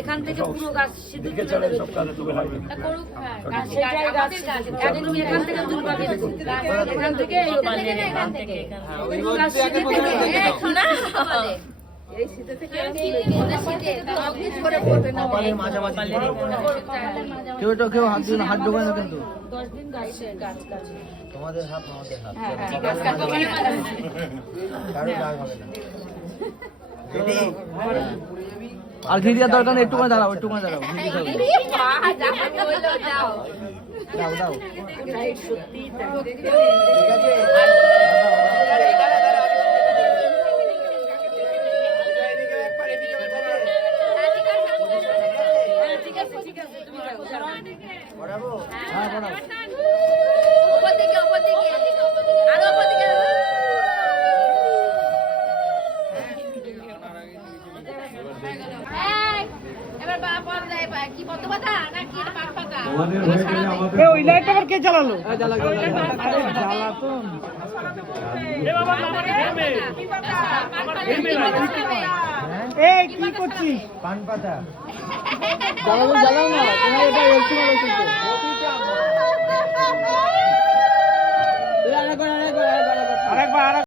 এখান থেকে পুরো গাছ সিঁদুর তুলে দেবে করুক হ্যাঁ গাছ এখান থেকে দুল পাবে এখান থেকে এখান থেকে সিঁদুর থেকে। কেউ তো কেউ হাত দিন হাত ঢোকায় না কিন্তু। দশ দিন গাছ গাছ গাছ তোমাদের হাত আমাদের হাত। মানে কারও হবে না। আর ঘি দেওয়ার দরকার নেই একটুখানি দাঁড়াও একটুখানি দাঁড়াও ঘি দিতে হবে। দাও দাও। ঠিক আছে ঠিক আছে হ্যাঁ পড়াও ওপর দিকে, ওপর দিকে। আরও ওপর দিকে। এই, এবার বা- বল দে, বা- কি পদ্ম পাতা নাকি এটা পান পাতা? আমাদের হয়ে গেলে আমাদের ওই লাইটটা আবার কে জ্বালালো এই কি করছিস? পান পাতা। জ্বালালো জ্বালাও না এটা